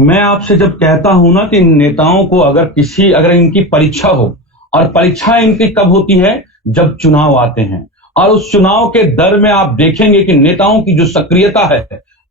मैं आपसे जब कहता हूं ना कि नेताओं को अगर इनकी परीक्षा हो, और परीक्षा इनकी कब होती है? जब चुनाव आते हैं। और उस चुनाव के दर में आप देखेंगे कि नेताओं की जो सक्रियता है,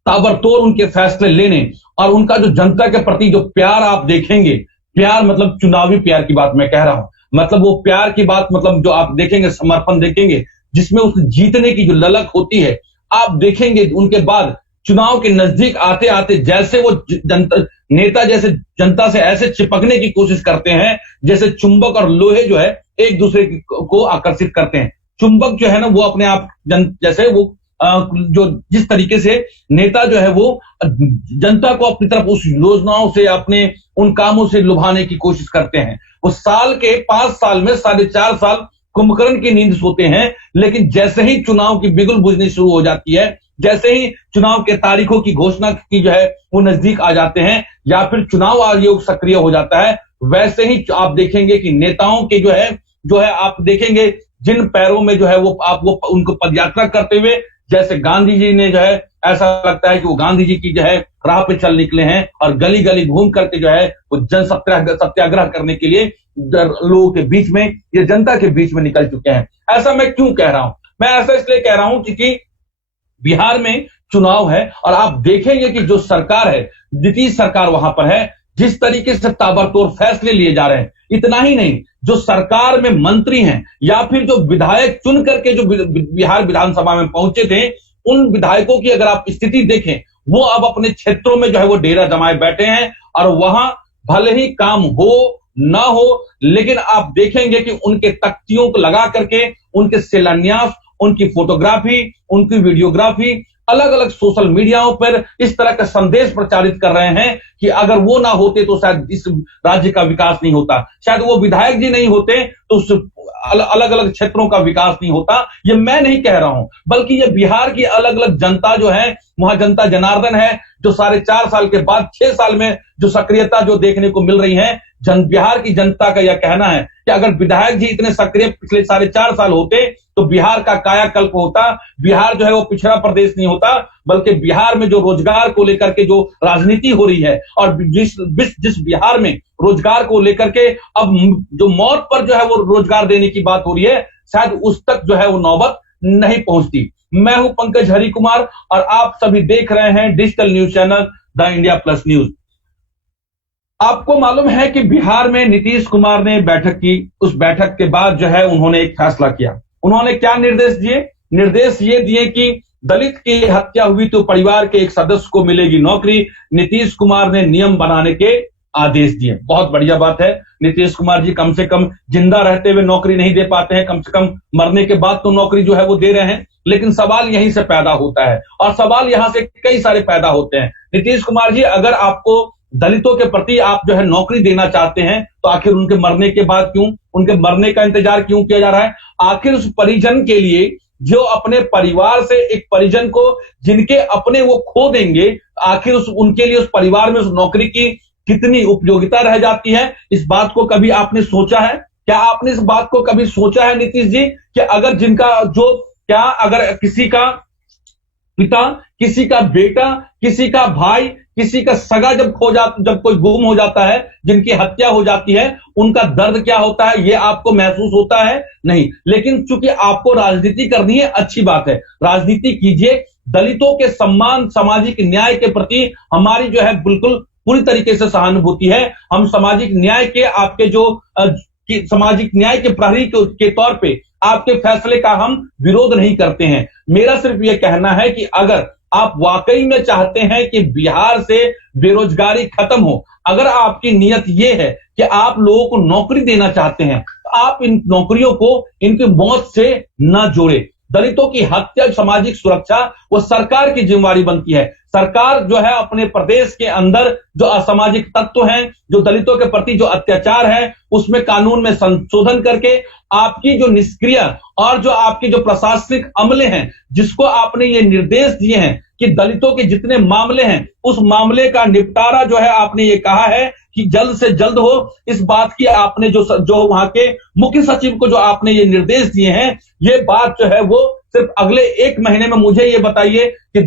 ताबड़तोड़ उनके फैसले लेने और उनका जो जनता के प्रति जो प्यार आप देखेंगे, प्यार मतलब चुनावी प्यार की बात मैं कह रहा हूं, मतलब वो प्यार की बात, मतलब जो आप देखेंगे, समर्पण देखेंगे, जिसमें उस जीतने की जो ललक होती है, आप देखेंगे उनके बाद चुनाव के नजदीक आते आते जैसे वो जनता नेता जैसे जनता से ऐसे चिपकने की कोशिश करते हैं, जैसे चुंबक और लोहे जो है एक दूसरे को आकर्षित करते हैं। चुंबक जो है ना, वो अपने आप जैसे वो जो जिस तरीके से नेता जो है वो जनता को अपनी तरफ उस योजनाओं से, अपने उन कामों से लुभाने की कोशिश करते हैं। वो साल के 5 साल में 4.5 साल कुंभकर्ण की नींद सोते हैं, लेकिन जैसे ही चुनाव की बिगुल बुझनी शुरू हो जाती है, जैसे ही चुनाव के तारीखों की घोषणा की जो है वो नजदीक आ जाते हैं, या फिर चुनाव आयोग सक्रिय हो जाता है, वैसे ही आप देखेंगे कि नेताओं के जो है आप देखेंगे जिन पैरों में जो है वो उनको पदयात्रा करते हुए, जैसे गांधी जी ने जो है, ऐसा लगता है कि वो गांधी जी की जो है राह पे चल निकले हैं और गली गली घूम करके जो है वो जन सत्याग्रह करने के लिए लोगों के बीच में, ये जनता के बीच में निकल चुके हैं। ऐसा मैं क्यों कह रहा हूं? मैं ऐसा इसलिए कह रहा हूं क्योंकि बिहार में चुनाव है और आप देखेंगे कि जो सरकार है, नीतीश सरकार वहां पर है, जिस तरीके से ताबड़तोड़ फैसले लिए जा रहे हैं। इतना ही नहीं, जो सरकार में मंत्री हैं या फिर जो विधायक चुन करके जो बिहार विधानसभा में पहुंचे थे, उन विधायकों की अगर आप स्थिति देखें, वो अब अपने क्षेत्रों में जो है वो डेरा जमाए बैठे हैं और वहां भले ही काम हो ना हो, लेकिन आप देखेंगे कि उनके तख्तियों को लगा करके उनके शिलान्यास, उनकी फोटोग्राफी, उनकी वीडियोग्राफी अलग अलग सोशल मीडियाओं पर इस तरह का संदेश प्रचारित कर रहे हैं कि अगर वो ना होते तो शायद इस राज्य का विकास नहीं होता, शायद वो विधायक जी नहीं होते तो उस अलग अलग क्षेत्रों का विकास नहीं होता। ये मैं नहीं कह रहा हूं, बल्कि ये बिहार की अलग अलग जनता जो है, वहां जनता जनार्दन है, जो 4.5 साल के बाद 6 साल में जो सक्रियता जो देखने को मिल रही है, बिहार की जनता का यह कहना है कि अगर विधायक जी इतने सक्रिय पिछले 4.5 साल होते तो बिहार का कायाकल्प होता, बिहार जो है वो पिछड़ा प्रदेश नहीं होता, बल्कि बिहार में जो रोजगार को लेकर के जो राजनीति हो रही है और जिस बिहार में रोजगार को लेकर के अब जो मौत पर जो है वो रोजगार देने की बात हो रही है, शायद उस तक जो है वो नौबत नहीं पहुंचती। मैं हूं पंकज हरिकुमार और आप सभी देख रहे हैं digital news channel the India plus news. आपको मालूम है कि बिहार में नीतीश कुमार ने बैठक की, उस बैठक के बाद जो है उन्होंने एक फैसला किया। उन्होंने क्या निर्देश दिए? निर्देश ये दिए कि दलित की हत्या हुई तो परिवार के एक सदस्य को मिलेगी नौकरी। नीतीश कुमार ने नियम बनाने के आदेश दिए। बहुत बढ़िया बात है, नीतीश कुमार जी कम से कम जिंदा रहते हुए नौकरी नहीं दे पाते हैं, कम से कम मरने के बाद तो नौकरी जो है वो दे रहे हैं। लेकिन सवाल यहीं से पैदा होता है और सवाल यहां से कई सारे पैदा होते हैं। नीतीश कुमार जी, अगर आपको दलितों के प्रति आप जो है नौकरी देना चाहते हैं तो आखिर उनके मरने के बाद क्यों, उनके मरने का इंतजार क्यों किया जा रहा है? आखिर उस परिजन के लिए, जो अपने परिवार से एक परिजन को जिनके अपने वो खो देंगे, आखिर उनके लिए उस परिवार में उस नौकरी की कितनी उपयोगिता रह जाती है? इस बात को कभी आपने सोचा है? क्या आपने इस बात को कभी सोचा है नीतीश जी कि अगर अगर किसी का पिता, किसी का बेटा, किसी का भाई, किसी का सगा जब कोई गुम हो जाता है, जिनकी हत्या हो जाती है, उनका दर्द क्या होता है ये आपको महसूस होता है? नहीं। लेकिन चूंकि आपको राजनीति करनी है, अच्छी बात है, राजनीति कीजिए। दलितों के सम्मान, सामाजिक न्याय के प्रति हमारी जो है बिल्कुल पूरी तरीके से सहानुभूति है। हम सामाजिक न्याय के आपके जो सामाजिक न्याय के प्रहरी के तौर पे आपके फैसले का हम विरोध नहीं करते हैं। मेरा सिर्फ यह कहना है कि अगर आप वाकई में चाहते हैं कि बिहार से बेरोजगारी खत्म हो, अगर आपकी नियत यह है कि आप लोगों को नौकरी देना चाहते हैं, तो आप इन नौकरियों को इनकी मौत से न जोड़े। दलितों की हत्या, सामाजिक सुरक्षा वो सरकार की जिम्मेवारी बनती है। सरकार जो है अपने प्रदेश के अंदर जो असामाजिक तत्व हैं, जो दलितों के प्रति जो अत्याचार है, उसमें कानून में संशोधन करके आपकी जो निष्क्रिय और जो आपके जो प्रशासनिक अमले हैं, जिसको आपने ये निर्देश दिए हैं कि दलितों के जितने मामले हैं उस मामले का निपटारा जो है आपने ये कहा है कि जल्द से जल्द हो, इस बात की आपने जो वहां के मुख्य सचिव को जो आपने ये निर्देश दिए हैं, ये बात जो है वो सिर्फ अगले 1 महीने में मुझे ये बताइए कि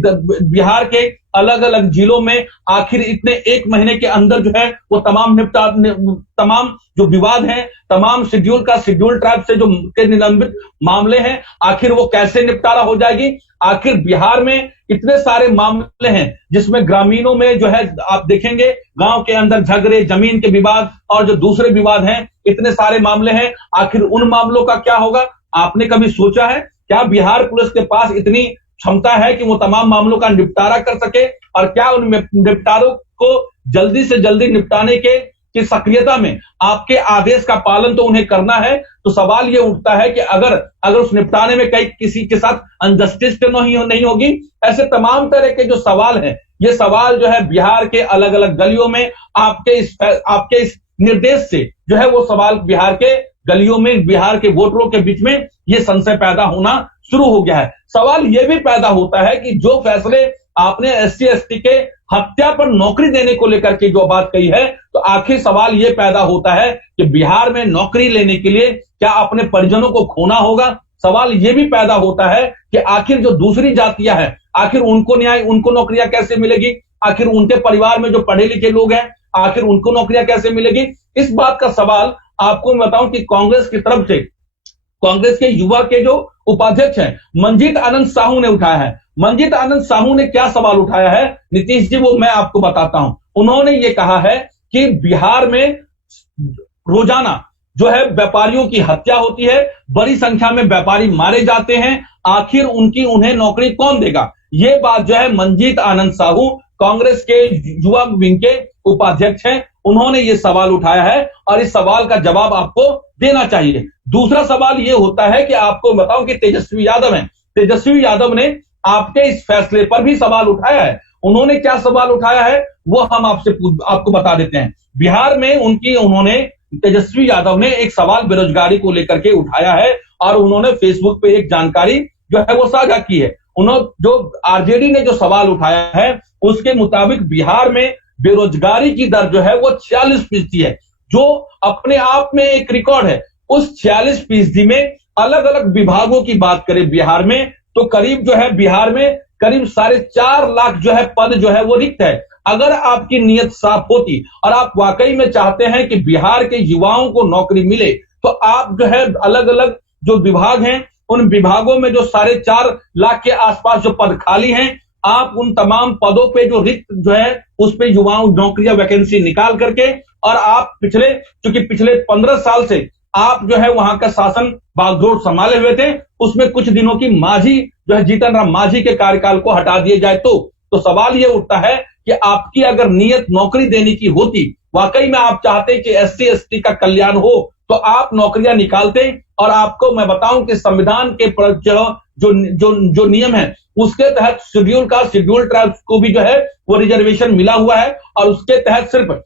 बिहार के अलग अलग जिलों में आखिर इतने 1 महीने के अंदर जो है वो तमाम जो विवाद हैं, तमाम शेड्यूल ट्राइब से जो के निलंबित मामले हैं, आखिर वो कैसे निपटारा हो जाएगी। आखिर बिहार में इतने सारे मामले हैं जिसमें ग्रामीणों में जो है आप देखेंगे गांव के अंदर झगड़े, जमीन के विवाद और जो दूसरे विवाद हैं, इतने सारे मामले हैं। आखिर उन मामलों का क्या होगा? आपने कभी सोचा है? क्या बिहार पुलिस के पास इतनी क्षमता है कि वो तमाम मामलों का निपटारा कर सके? और क्या उन निपटारों को जल्दी से जल्दी निपटाने की सक्रियता में आपके आदेश का पालन तो उन्हें करना है। तो सवाल ये उठता है कि अगर उस निपटाने में कहीं किसी के साथ अनजस्टिस तो नहीं होगी। ऐसे तमाम तरह के जो सवाल हैं, ये सवाल जो है बिहार के अलग अलग गलियों में आपके इस निर्देश से जो है वो सवाल बिहार के गलियों में, बिहार के वोटरों के बीच में ये संशय पैदा होना शुरू हो गया है। सवाल ये भी पैदा होता है कि जो फैसले आपने एससी एसटी के हत्या पर नौकरी देने को लेकर के जो बात कही है, तो आखिर सवाल ये पैदा होता है कि बिहार में नौकरी लेने के लिए क्या अपने परिजनों को खोना होगा? सवाल ये भी पैदा होता है कि आखिर जो दूसरी जातियां हैं, आखिर उनको नौकरियां कैसे मिलेगी? आखिर उनके परिवार में जो पढ़े लिखे लोग हैं, आखिर उनको नौकरियां कैसे मिलेगी? इस बात का सवाल आपको मैं बताऊं कि कांग्रेस की तरफ से कांग्रेस के युवा के जो उपाध्यक्ष हैं मंजीत आनंद साहू ने उठाया है। मंजीत आनंद साहू ने क्या सवाल उठाया है नीतीश जी, वो मैं आपको बताता हूं। उन्होंने ये कहा है कि बिहार में रोजाना जो है व्यापारियों की हत्या होती है, बड़ी संख्या में व्यापारी मारे जाते हैं, आखिर उन्हें नौकरी कौन देगा? ये बात जो है मंजीत आनंद साहू कांग्रेस के युवा विंग के उपाध्यक्ष हैं, उन्होंने ये सवाल उठाया है और इस सवाल का जवाब आपको देना चाहिए। दूसरा सवाल ये होता है कि आपको बताऊं कि तेजस्वी यादव ने आपके इस फैसले पर भी सवाल उठाया है। उन्होंने क्या सवाल उठाया है वो हम आपको बता देते हैं। बिहार में तेजस्वी यादव ने एक सवाल बेरोजगारी को लेकर के उठाया है और उन्होंने फेसबुक पे एक जानकारी जो है वो साझा की है। जो आरजेडी ने जो सवाल उठाया है उसके मुताबिक बिहार में बेरोजगारी की दर जो है वो 46% है, जो अपने आप में एक रिकॉर्ड है। उस 46% में अलग अलग विभागों की बात करें बिहार में, तो करीब जो है बिहार में करीब 4.5 लाख जो है पद जो है वो रिक्त है। अगर आपकी नीयत साफ होती और आप वाकई में चाहते हैं कि बिहार के युवाओं को नौकरी मिले, तो आप जो है अलग अलग जो विभाग हैं उन विभागों में जो 4.5 लाख के आसपास जो पद खाली हैं, आप उन तमाम पदों पे जो रिक्त जो है उस पे युवाओं नौकरियां वैकेंसी निकाल करके, और आप पिछले 15 साल से आप जो है वहां का शासन बागडोर संभाले हुए थे, उसमें कुछ दिनों की मांझी जो है जीतन राम मांझी के कार्यकाल को हटा दिए जाए तो सवाल ये उठता है कि आपकी अगर नीयत नौकरी देने की होती, वाकई में आप चाहते कि एससी एसटी का कल्याण हो, तो आप नौकरियां निकालते। और आपको मैं बताऊं कि संविधान के जो नियम है उसके तहत शेड्यूल ट्राइब्स को भी जो है वो रिजर्वेशन मिला हुआ है, और उसके तहत सिर्फ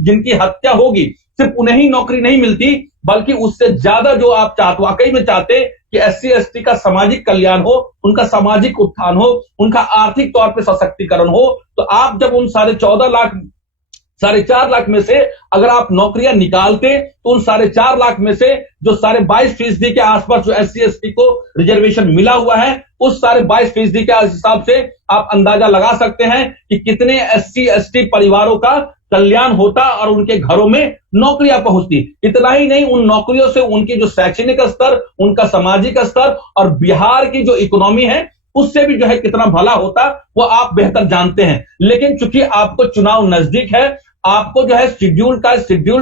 जिनकी हत्या होगी सिर्फ उन्हें ही नौकरी नहीं मिलती, बल्कि उससे ज्यादा जो आप वाकई में चाहते कि एससी एसटी का सामाजिक कल्याण हो, उनका सामाजिक उत्थान हो, उनका आर्थिक तौर पे सशक्तिकरण हो, तो आप जब उन 4.5 लाख में से अगर आप नौकरियां निकालते, तो उन 4.5 लाख में से जो 22.5% के आसपास जो एससी एसटी को रिजर्वेशन मिला हुआ है, उस 22.5% के हिसाब से आप अंदाजा लगा सकते हैं कि कितने एससी एसटी परिवारों का कल्याण होता और उनके घरों में नौकरियां पहुंचती। इतना ही नहीं, उन नौकरियों से उनकी जो शैक्षणिक स्तर, उनका सामाजिक स्तर और बिहार की जो इकोनॉमी है उससे भी जो है कितना भला होता वो आप बेहतर जानते हैं। लेकिन चूंकि आपको चुनाव नजदीक है, आपको जो है शेड्यूल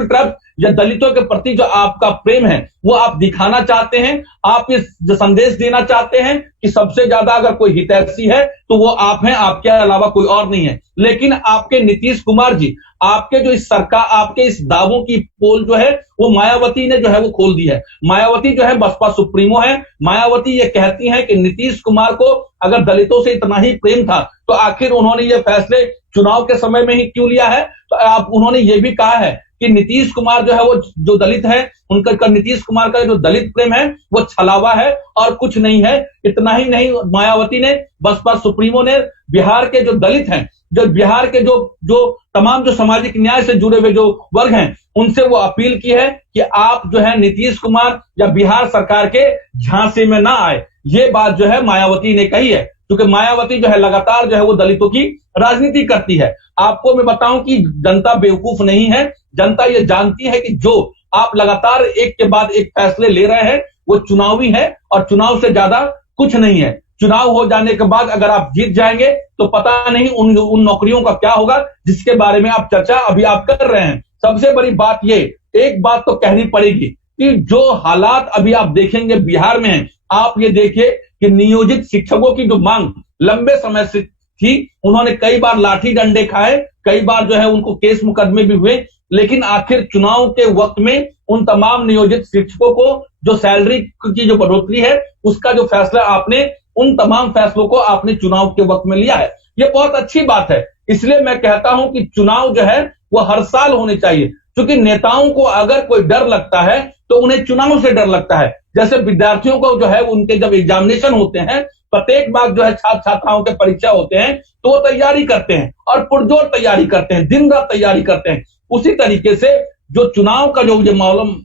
ट्राइब या दलितों के प्रति जो आपका प्रेम है वो आप दिखाना चाहते हैं। आप ये संदेश देना चाहते हैं कि सबसे ज्यादा अगर कोई हितैषी है तो वो आप हैं, आपके अलावा कोई और नहीं है। लेकिन आपके नीतीश कुमार जी, आपके जो इस सरकार, आपके इस दावों की पोल जो है वो मायावती ने जो है वो खोल दी है। मायावती जो है बसपा सुप्रीमो है। मायावती ये कहती हैं कि नीतीश कुमार को अगर दलितों से इतना ही प्रेम था तो आखिर उन्होंने ये फैसले चुनाव के समय में ही क्यों लिया है। तो उन्होंने ये भी कहा है कि नीतीश कुमार जो है वो जो दलित है, उनका नीतीश कुमार का जो दलित प्रेम है वो छलावा है और कुछ नहीं है। इतना ही नहीं, मायावती ने, बसपा सुप्रीमो ने बिहार के जो दलित हैं, जो बिहार के जो तमाम जो सामाजिक न्याय से जुड़े हुए जो वर्ग हैं, उनसे वो अपील की है कि आप जो है नीतीश कुमार या बिहार सरकार के झांसे में ना आए। ये बात जो है मायावती ने कही है, क्योंकि मायावती जो है लगातार जो है वो दलितों की राजनीति करती है। आपको मैं बताऊं कि जनता बेवकूफ नहीं है, जनता ये जानती है कि जो आप लगातार एक के बाद एक फैसले ले रहे हैं वो चुनावी है और चुनाव से ज्यादा कुछ नहीं है। चुनाव हो जाने के बाद अगर आप जीत जाएंगे तो पता नहीं उन नौकरियों का क्या होगा जिसके बारे में आप चर्चा अभी आप कर रहे हैं। सबसे बड़ी बात ये, एक बात तो कहनी पड़ेगी कि जो हालात अभी आप देखेंगे बिहार में है, आप ये देखिए कि नियोजित शिक्षकों की जो मांग लंबे समय से थी, उन्होंने कई बार लाठी डंडे खाए, कई बार जो है उनको केस मुकदमे भी हुए, लेकिन आखिर चुनाव के वक्त में उन तमाम नियोजित शिक्षकों को जो सैलरी की जो बढ़ोतरी है उसका जो फैसला आपने, उन तमाम फैसलों को आपने चुनाव के वक्त में लिया है। ये बहुत अच्छी बात है। इसलिए मैं कहता हूं कि चुनाव जो है वो हर साल होने चाहिए, क्योंकि नेताओं को अगर कोई डर लगता है तो उन्हें चुनाव से डर लगता है। जैसे विद्यार्थियों को जो है उनके जब एग्जामिनेशन होते हैं, प्रत्येक बार जो है छात्र छात्राओं के परीक्षा होते हैं तो वो तैयारी करते हैं और पुरजोर तैयारी करते हैं, दिन रात तैयारी करते हैं। उसी तरीके से जो चुनाव का जो मालूम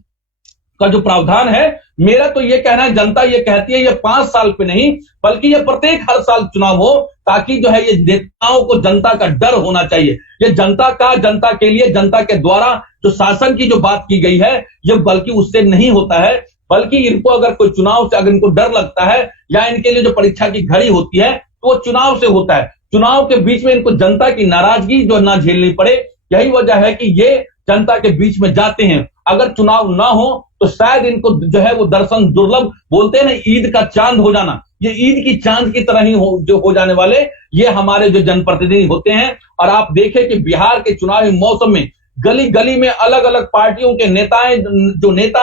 का जो प्रावधान है, मेरा तो ये कहना है, जनता ये कहती है ये 5 साल पे नहीं बल्कि ये प्रत्येक हर साल चुनाव हो, ताकि जो है ये नेताओं को जनता का डर होना चाहिए। ये जनता के लिए, जनता के द्वारा जो शासन की जो बात की गई है, ये बल्कि उससे नहीं होता है, बल्कि इनको अगर कोई चुनाव से अगर इनको डर लगता है या इनके लिए जो परीक्षा की घड़ी होती है तो वो चुनाव से होता है। चुनाव के बीच में इनको जनता की नाराजगी जो ना झेलनी पड़े, यही वजह है कि ये जनता के बीच में जाते हैं। अगर चुनाव ना हो तो शायद इनको जो है वो दर्शन दुर्लभ, बोलते हैं ना ईद का चांद हो जाना, ये ईद की चांद की तरह ही हो जाने वाले ये हमारे जो जनप्रतिनिधि होते हैं। और आप देखें कि बिहार के चुनावी मौसम में गली गली में अलग अलग पार्टियों के नेता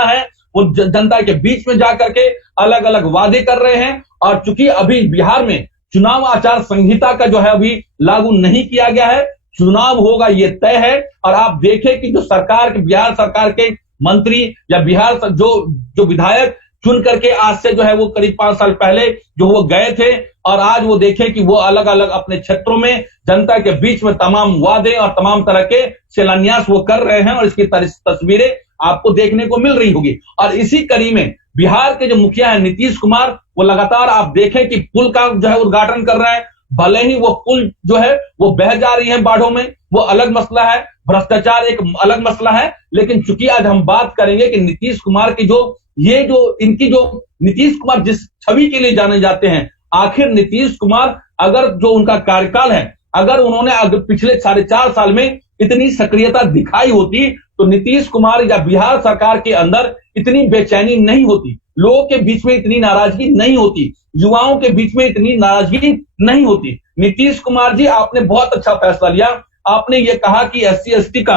हैं वो जनता के बीच में जाकर के अलग अलग वादे कर रहे हैं। और चूंकि अभी बिहार में चुनाव आचार संहिता का जो है अभी लागू नहीं किया गया है, चुनाव होगा ये तय है। और आप देखें कि जो बिहार सरकार के मंत्री या बिहार जो विधायक चुन करके आज से जो है वो करीब 5 साल पहले जो वो गए थे, और आज वो देखें कि वो अलग अलग अपने क्षेत्रों में जनता के बीच में तमाम वादे और तमाम तरह के शिलान्यास वो कर रहे हैं, और इसकी तस्वीरें आपको देखने को मिल रही होगी। और इसी कड़ी में बिहार के जो मुखिया है नीतीश कुमार, वो लगातार आप देखें कि पुल का जो है उद्घाटन कर रहे हैं। भले ही वो पुल जो है वो बह जा रही है बाढ़ों में, वो अलग मसला है, भ्रष्टाचार एक अलग मसला है, लेकिन चूंकि आज हम बात करेंगे कि नीतीश कुमार की नीतीश कुमार जिस छवि के लिए जाने जाते हैं, आखिर नीतीश कुमार अगर जो उनका कार्यकाल है, अगर उन्होंने अगर पिछले 4.5 साल में इतनी सक्रियता दिखाई होती तो नीतीश कुमार या बिहार सरकार के अंदर इतनी बेचैनी नहीं होती, लोगों के बीच में इतनी नाराजगी नहीं होती, युवाओं के बीच में इतनी नाराजगी नहीं होती। नीतीश कुमार जी, आपने बहुत अच्छा फैसला लिया। आपने ये कहा कि SC/ST का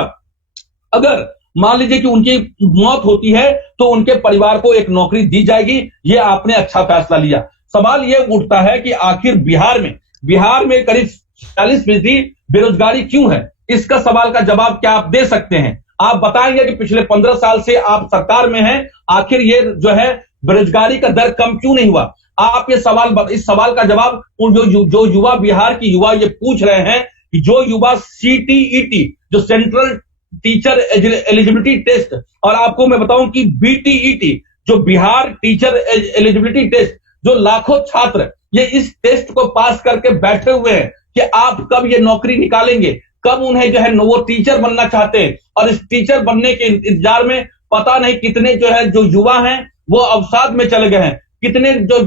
अगर मान लीजिए कि उनकी मौत होती है तो उनके परिवार को एक नौकरी दी जाएगी, ये आपने अच्छा फैसला लिया। सवाल ये उठता है कि आखिर बिहार में करीब 40% बेरोजगारी क्यों है? इसका सवाल का जवाब क्या आप दे सकते हैं? आप बताएंगे कि पिछले 15 साल से आप सरकार में हैं, आखिर ये जो है बेरोजगारी का दर कम क्यों नहीं हुआ? आप इस सवाल का जवाब जो युवा, बिहार की युवा ये पूछ रहे हैं कि जो युवा CTET जो सेंट्रल टीचर एलिजिबिलिटी टेस्ट, और आपको मैं बताऊं कि BTET जो बिहार टीचर एलिजिबिलिटी टेस्ट, जो लाखों छात्र ये इस टेस्ट को पास करके बैठे हुए हैं कि आप कब ये नौकरी निकालेंगे, कब उन्हें जो है वो टीचर बनना चाहते हैं। और इस टीचर बनने के इंतजार में पता नहीं कितने जो युवा हैं वो अवसाद में चले गए हैं, कितने जो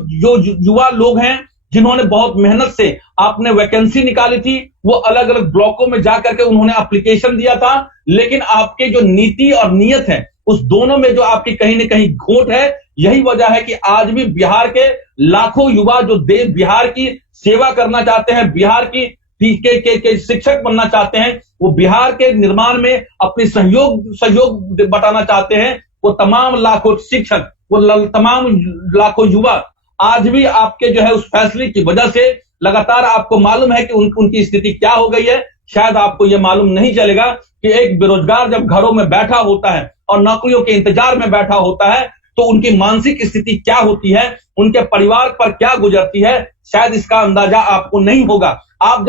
युवा लोग हैं जिन्होंने बहुत मेहनत से आपने वैकेंसी निकाली थी, वो अलग अलग ब्लॉकों में जाकर के उन्होंने एप्लीकेशन दिया था, लेकिन आपके जो नीति और नियत है उस दोनों में जो आपकी कहीं न कहीं खोट है। यही वजह है कि आज भी बिहार के लाखों युवा जो बिहार की सेवा करना चाहते हैं, बिहार की के शिक्षक बनना चाहते हैं, वो बिहार के निर्माण में अपनी सहयोग बटाना चाहते हैं, वो तमाम लाखों शिक्षक, वो तमाम लाखों युवा आज भी आपके जो है उस फैसले की वजह से लगातार आपको मालूम है कि उनकी स्थिति क्या हो गई है। शायद आपको यह मालूम नहीं चलेगा कि एक बेरोजगार जब घरों में बैठा होता है और नौकरियों के इंतजार में बैठा होता है तो उनकी मानसिक स्थिति क्या होती है, उनके परिवार पर क्या गुजरती है, शायद इसका अंदाजा आपको नहीं होगा। आप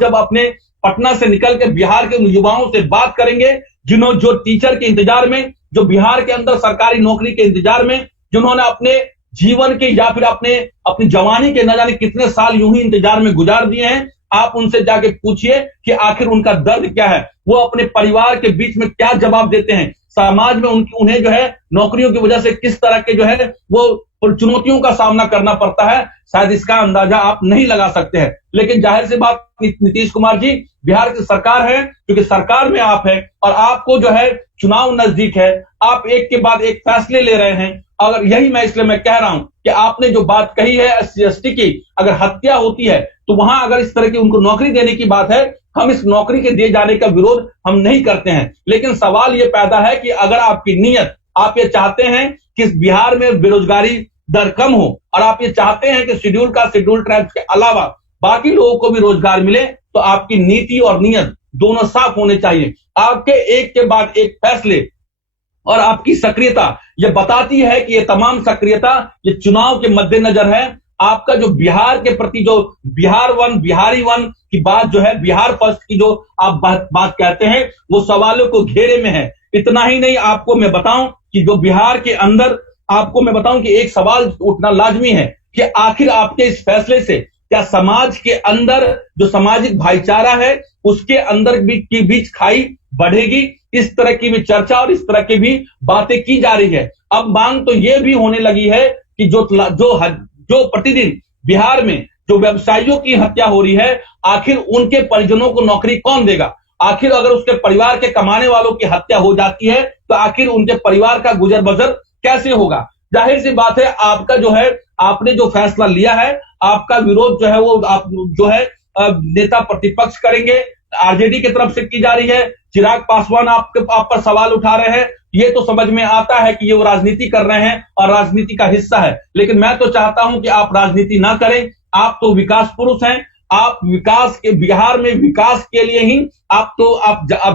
जब अपने पटना से निकल के बिहार के युवाओं से बात करेंगे जो टीचर के इंतजार में, जो बिहार के अंदर सरकारी नौकरी के इंतजार में, जिन्होंने अपने जीवन के या फिर अपने अपनी जवानी के न जाने कितने साल यूं ही इंतजार में गुजार दिए हैं। आप उनसे जाके पूछिए कि आखिर उनका दर्द क्या है, वो अपने परिवार के बीच में क्या जवाब देते हैं, समाज में उन्हें जो है नौकरियों की वजह से किस तरह के जो है वो चुनौतियों का सामना करना पड़ता है, शायद इसका अंदाजा आप नहीं लगा सकते हैं। लेकिन जाहिर सी बात, नीतीश कुमार जी बिहार की सरकार है, क्योंकि सरकार में आप है और आपको जो है चुनाव नजदीक है, आप एक के बाद एक फैसले ले रहे हैं। अगर यही मैं इसलिए मैं कह रहा हूं कि आपने जो बात कही है SC/ST की, अगर हत्या होती है तो वहां अगर इस तरह की उनको नौकरी देने की बात है, हम इस नौकरी के दिए जाने का विरोध हम नहीं करते हैं। लेकिन सवाल ये पैदा है कि अगर आपकी नीयत, आप ये चाहते हैं कि बिहार में बेरोजगारी दर कम हो और आप ये चाहते हैं कि शेड्यूल ट्राइब्स के अलावा बाकी लोगों को भी रोजगार मिले, तो आपकी नीति और नीयत दोनों साफ होने चाहिए। आपके एक के बाद एक फैसले और आपकी सक्रियता ये बताती है कि ये तमाम सक्रियता ये चुनाव के मद्देनजर है। आपका जो बिहार के प्रति जो बिहारी वन की बात जो है, बिहार फर्स्ट की जो आप बात कहते हैं, वो सवालों को घेरे में है। इतना ही नहीं, आपको मैं बताऊं कि जो बिहार के अंदर, आपको मैं बताऊं कि एक सवाल उठना लाजमी है कि आखिर आपके इस फैसले से क्या समाज के अंदर जो सामाजिक भाईचारा है उसके अंदर की बीच खाई बढ़ेगी। इस तरह की भी चर्चा और इस तरह की भी बातें की जा रही है। अब मांग तो यह भी होने लगी है कि जो प्रतिदिन बिहार में जो व्यवसायियों की हत्या हो रही है, आखिर उनके परिजनों को नौकरी कौन देगा। आखिर अगर उसके परिवार के कमाने वालों की हत्या हो जाती है तो आखिर उनके परिवार का गुजर बसर कैसे होगा। जाहिर सी बात है, आपका जो है, आपने जो फैसला लिया है, आपका विरोध जो है वो आप जो है नेता प्रतिपक्ष करेंगे, आरजेडी की तरफ से की जा रही है। चिराग पासवान आप पर सवाल उठा रहे हैं। ये तो समझ में आता है कि ये वो राजनीति कर रहे हैं और राजनीति का हिस्सा है। लेकिन मैं तो चाहता हूं कि आप राजनीति ना करें। आप तो विकास पुरुष हैं। आप विकास के, बिहार में विकास के लिए ही आप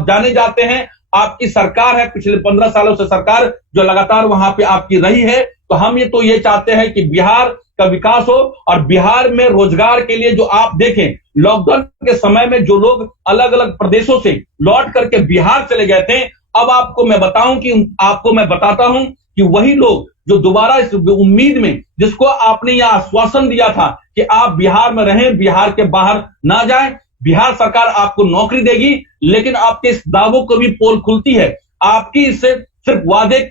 जाने जाते हैं। आपकी सरकार है, पिछले 15 सालों से सरकार जो लगातार वहां पे आपकी रही है। तो हम ये चाहते हैं कि बिहार का विकास हो और बिहार में रोजगार के लिए जो आप देखें, लॉकडाउन के समय में जो लोग अलग अलग प्रदेशों से लौट करके बिहार चले गए थे, अब आपको मैं बताता हूं कि वही लोग जो दोबारा इस उम्मीद में, जिसको आपने यह आश्वासन दिया था कि आप बिहार में रहें, बिहार के बाहर ना जाएं, बिहार सरकार आपको नौकरी देगी, लेकिन आपके इस दावों को भी पोल खुलती है। आपकी इससे सिर्फ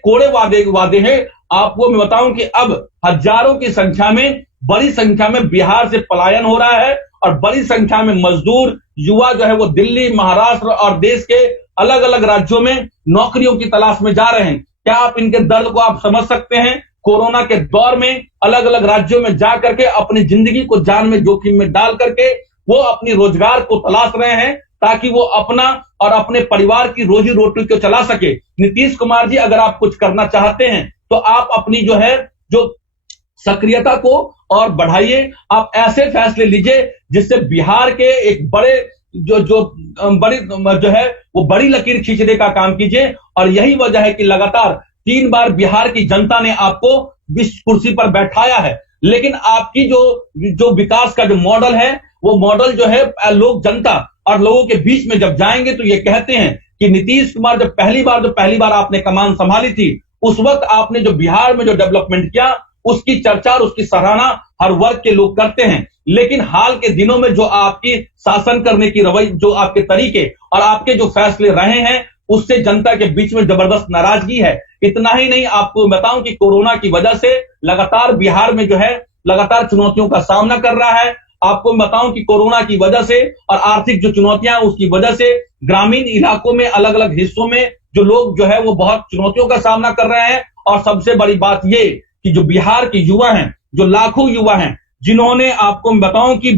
कोड़े वादे हैं। आपको मैं बताऊं कि अब हजारों की संख्या में, बड़ी संख्या में बिहार से पलायन हो रहा है और बड़ी संख्या में मजदूर युवा जो है वो दिल्ली, महाराष्ट्र और देश के अलग अलग राज्यों में नौकरियों की तलाश में जा रहे हैं। क्या आप इनके दर्द को आप समझ सकते हैं। कोरोना के दौर में अलग अलग राज्यों में जा करके अपनी जिंदगी को जान में जोखिम में डाल करके वो अपनी रोजगार को तलाश रहे हैं ताकि वो अपना और अपने परिवार की रोजी रोटी को चला सके। नीतीश कुमार जी, अगर आप कुछ करना चाहते हैं तो आप अपनी जो है जो सक्रियता को और बढ़ाइए। आप ऐसे फैसले लीजिए जिससे बिहार के एक बड़े बड़ी लकीर खींचने का काम कीजिए। और यही वजह है कि लगातार 3 बार बिहार की जनता ने आपको इस कुर्सी पर बैठाया है। लेकिन आपकी जो विकास का जो मॉडल है, वो मॉडल जो है लोग, जनता और लोगों के बीच में जब जाएंगे तो ये कहते हैं कि नीतीश कुमार जब पहली बार आपने कमान संभाली थी, उस वक्त आपने जो बिहार में जो डेवलपमेंट किया उसकी चर्चा और उसकी सराहना हर वर्ग के लोग करते हैं। लेकिन हाल के दिनों में जो आपकी शासन करने की रवैया, जो आपके तरीके और आपके जो फैसले रहे हैं, उससे जनता के बीच में जबरदस्त नाराजगी है। इतना ही नहीं, आपको बताऊं कि कोरोना की वजह से लगातार बिहार में जो है लगातार चुनौतियों का सामना कर रहा है। आपको बताऊं कि कोरोना की वजह से और आर्थिक जो चुनौतियां उसकी वजह से ग्रामीण इलाकों में, अलग अलग हिस्सों में जो लोग जो है वो बहुत चुनौतियों का सामना कर रहे हैं। और सबसे बड़ी बात ये कि जो बिहार के युवा हैं, जो लाखों युवा हैं, जिन्होंने, आपको मैं बताऊं कि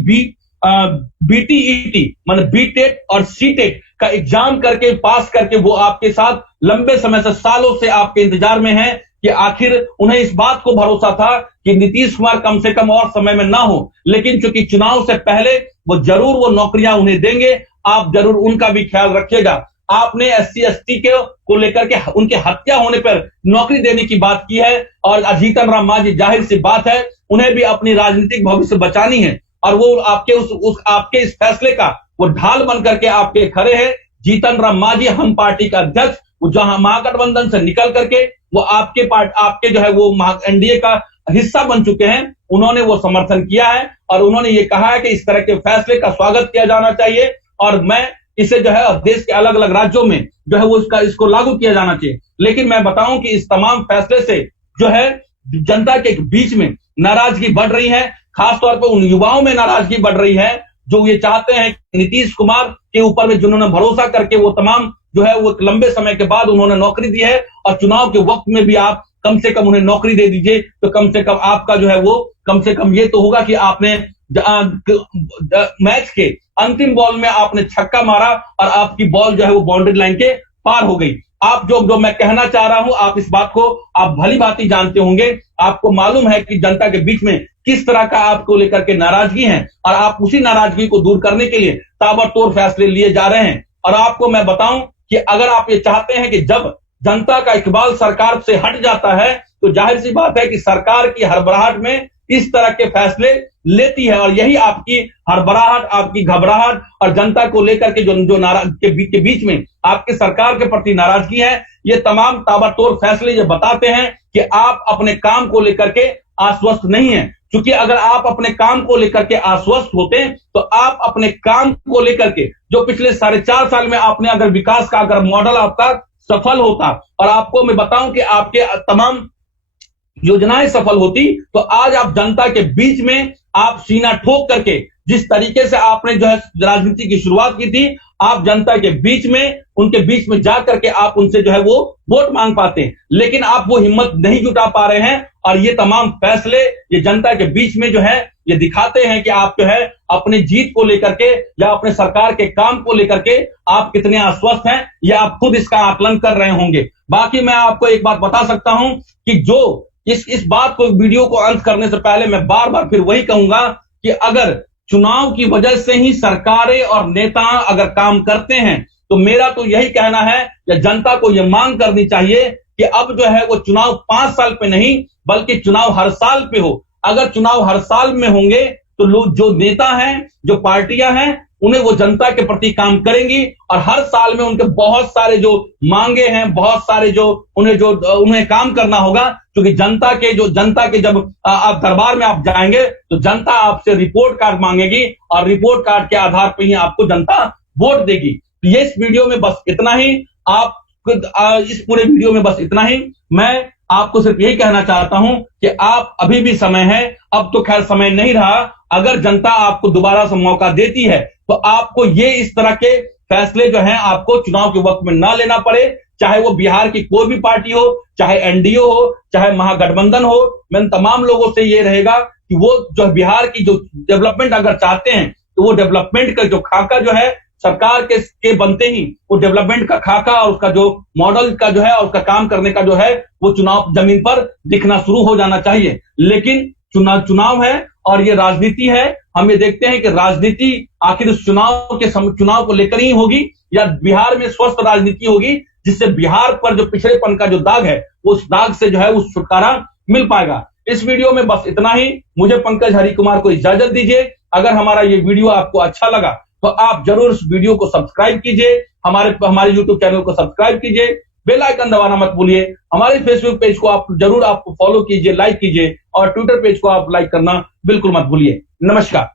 बीटीईटी मतलब बीटेक और सीटेक का एग्जाम करके पास करके वो आपके साथ लंबे समय से, सालों से आपके इंतजार में हैं कि आखिर उन्हें इस बात को भरोसा था कि नीतीश कुमार कम से कम और समय में ना हो, लेकिन चूंकि चुनाव से पहले वो जरूर वो नौकरियां उन्हें देंगे। आप जरूर उनका भी ख्याल रखिएगा। आपने SC/ST को लेकर के उनके हत्या होने पर नौकरी देने की बात की है और जीतन राम मांझी, जाहिर सी बात है उन्हें भी अपनी राजनीतिक भविष्य बचानी है और वो आपके आपके इस फैसले का वो ढाल बन करके आपके खड़े हैं। जीतन राम मांझी, हम पार्टी का अध्यक्ष, वो जहां महागठबंधन से निकल करके वो आपके जो है वो NDA का हिस्सा बन चुके हैं, उन्होंने वो समर्थन किया है और उन्होंने ये कहा है कि इस तरह के फैसले का स्वागत किया जाना चाहिए और मैं इसे जो है देश के अलग अलग राज्यों में जो है वो इसको लागू किया जाना चाहिए। लेकिन मैं बताऊं कि इस तमाम फैसले से जो है जनता के बीच में नाराजगी बढ़ रही है, खासतौर पर उन युवाओं में नाराजगी बढ़ रही है जो ये चाहते हैं कि नीतीश कुमार के ऊपर में जिन्होंने भरोसा करके वो तमाम जो है वो लंबे समय के बाद उन्होंने नौकरी दी है और चुनाव के वक्त में भी आप कम से कम उन्हें नौकरी दे दीजिए तो कम से कम आपका जो है वो कम से कम ये तो होगा कि आपने मैच के अंतिम बॉल में आपने छक्का मारा और आपकी बॉल जो है वो बाउंड्री लाइन के पार हो गई। आप जो मैं कहना चाह रहा हूं, आप इस बात को आप भली भांति जानते होंगे, आपको मालूम है कि जनता के बीच में किस तरह का आपको लेकर के नाराजगी है और आप उसी नाराजगी को दूर करने के लिए ताबड़तोड़ फैसले लिए जा रहे हैं। और आपको मैं बताऊं कि अगर आप ये चाहते हैं कि जब जनता का इकबाल सरकार से हट जाता है तो जाहिर सी बात है कि सरकार की हड़बड़ाहट में इस तरह के फैसले लेती है और यही आपकी हड़बड़ाहट, आपकी घबराहट और जनता को लेकर के जो नाराज के बीच में आपके सरकार के प्रति नाराजगी है, ये तमाम ताबड़तोड़ फैसले ये बताते हैं कि आप अपने काम को लेकर के आश्वस्त नहीं है। क्योंकि अगर आप अपने काम को लेकर के आश्वस्त होते तो आप अपने काम को लेकर के जो पिछले 4.5 साल में आपने अगर विकास का अगर मॉडल आपका सफल होता और आपको मैं बताऊं कि आपके तमाम योजनाएं सफल होती तो आज आप जनता के बीच में आप सीना ठोक करके जिस तरीके से आपने जो है राजनीति की शुरुआत की थी, आप जनता के बीच में उनके बीच में जा करके आप उनसे जो है वो वोट मांग पाते हैं, लेकिन आप वो हिम्मत नहीं जुटा पा रहे हैं और ये तमाम फैसले ये जनता के बीच में जो है ये दिखाते हैं कि आप जो है अपनी जीत को लेकर के या अपने सरकार के काम को लेकर के आप कितने आश्वस्त हैं, ये आप खुद इसका आकलन कर रहे होंगे। बाकी मैं आपको एक बात बता सकता हूं कि जो इस बात को वीडियो को अंत करने से पहले मैं बार बार फिर वही कहूंगा कि अगर चुनाव की वजह से ही सरकारें और नेता अगर काम करते हैं तो मेरा तो यही कहना है या जनता को यह मांग करनी चाहिए कि अब जो है वो चुनाव 5 साल पे नहीं बल्कि चुनाव हर साल पे हो। अगर चुनाव हर साल में होंगे तो लोग जो नेता हैं, जो पार्टियां हैं, उन्हें वो जनता के प्रति काम करेंगी और हर साल में उनके बहुत सारे जो मांगे हैं, बहुत सारे जो उन्हें काम करना होगा, क्योंकि जनता के जब आप दरबार में आप जाएंगे तो जनता आपसे रिपोर्ट कार्ड मांगेगी और रिपोर्ट कार्ड के आधार पर ही आपको जनता वोट देगी। तो ये इस वीडियो में बस इतना ही, इस पूरे वीडियो में बस इतना ही। मैं आपको सिर्फ यही कहना चाहता हूं कि आप अभी भी समय है, अब तो खैर समय नहीं रहा, अगर जनता आपको दोबारा से मौका देती है तो आपको ये इस तरह के फैसले जो हैं आपको चुनाव के वक्त में ना लेना पड़े, चाहे वो बिहार की कोई भी पार्टी हो, चाहे एनडीए हो, चाहे महागठबंधन हो। मैं तमाम लोगों से ये रहेगा कि वो जो बिहार की जो डेवलपमेंट अगर चाहते हैं तो वो डेवलपमेंट का जो खाका जो है सरकार के बनते ही वो डेवलपमेंट का खाका और उसका जो मॉडल का जो है और उसका काम करने का जो है वो चुनाव जमीन पर दिखना शुरू हो जाना चाहिए। लेकिन चुनाव है और ये राजनीति है, हम ये देखते हैं कि राजनीति आखिर उस चुनाव को लेकर ही होगी या बिहार में स्वस्थ राजनीति होगी जिससे बिहार पर जो पिछड़ेपन का जो दाग है उस दाग से जो है उस छुटकारा मिल पाएगा। इस वीडियो में बस इतना ही। मुझे पंकज हरिकुमार को इजाजत दीजिए। अगर हमारा ये वीडियो आपको अच्छा लगा तो आप जरूर इस वीडियो को सब्सक्राइब कीजिए, हमारे YouTube चैनल को सब्सक्राइब कीजिए, बेल आइकन दबाना मत भूलिए। हमारे फेसबुक पेज को आप जरूर फॉलो कीजिए, लाइक कीजिए और ट्विटर पेज को आप लाइक करना बिल्कुल मत भूलिए। नमस्कार।